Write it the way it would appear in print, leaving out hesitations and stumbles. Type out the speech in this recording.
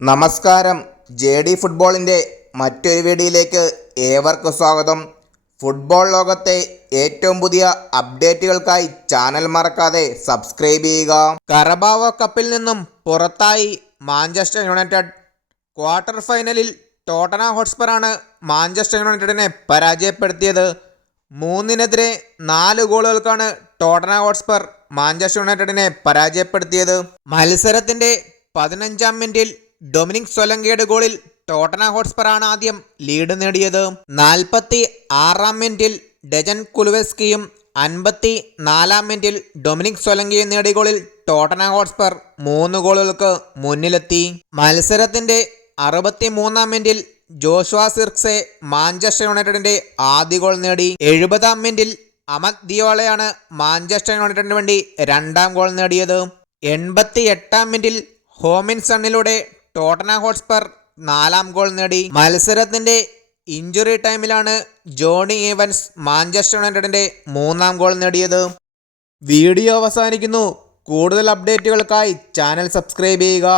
നമസ്കാരം. JD ഫുട്ബോളിൻ്റെ മറ്റൊരു വീഡിയോയിലേക്ക് ഏവർക്കും സ്വാഗതം. ഫുട്ബോൾ ലോകത്തെ ഏറ്റവും പുതിയ അപ്ഡേറ്റുകൾക്കായി ചാനൽ മറക്കാതെ സബ്സ്ക്രൈബ് ചെയ്യുക. കറബാവോ കപ്പിൽ നിന്നും പുറത്തായി മാഞ്ചസ്റ്റർ യുണൈറ്റഡ്. ക്വാർട്ടർ ഫൈനലിൽ ടോട്ടൻഹാം ഹോട്ട്സ്പറാണ് മാഞ്ചസ്റ്റർ യുണൈറ്റഡിനെ പരാജയപ്പെടുത്തിയത്. 3-4 ഗോളുകൾക്കാണ് ടോട്ടൻഹാം ഹോട്ട്സ്പർ മാഞ്ചസ്റ്റർ യുണൈറ്റഡിനെ പരാജയപ്പെടുത്തിയത്. മത്സരത്തിൻ്റെ 15-ാം മിനിറ്റിൽ ഡൊമിനിക് സൊലങ്കയുടെ ഗോളിൽ ടോട്ടൻഹാം ഹോട്ട്സ്പറാണ് ആദ്യം ലീഡ് നേടിയത്. 46-ാം മിനിറ്റിൽ ഡെജൻ കുലുവെസ്കിയും 54-ാം മിനിറ്റിൽ ഡൊമിനിക് സൊലങ്കയും നേടിയ ഗോളിൽ ടോട്ടൻഹാം ഹോട്ട്സ്പർ 3 ഗോളുകൾക്ക് മുന്നിലെത്തി. മത്സരത്തിന്റെ 63-ാം മിനിറ്റിൽ ജോഷുവ സിർക്സെ മാഞ്ചസ്റ്റർ യുണൈറ്റഡിന്റെ ആദ്യ ഗോൾ നേടി. 70-ാം മിനിറ്റിൽ അമദ് ദിയോളയാണ് മാഞ്ചസ്റ്റർ യുണൈറ്റഡിന് വേണ്ടി 2ാം ഗോൾ നേടിയത്. 88-ാം മിനിറ്റിൽ ഹോമിൻ സണ്ണിലൂടെ ടോട്ടൻഹാം ഹോട്ട്സ്പർ 4ാം ഗോൾ നേടി. മത്സരത്തിന്റെ ഇഞ്ചുറി ടൈമിലാണ് ജോണി ഈവൻസ് മാഞ്ചസ്റ്റർ യുണൈറ്റഡിന്റെ 3ാം ഗോൾ നേടിയത്. വീഡിയോ അവസാനിക്കുന്നു. കൂടുതൽ അപ്ഡേറ്റുകൾക്കായി ചാനൽ സബ്സ്ക്രൈബ് ചെയ്യുക.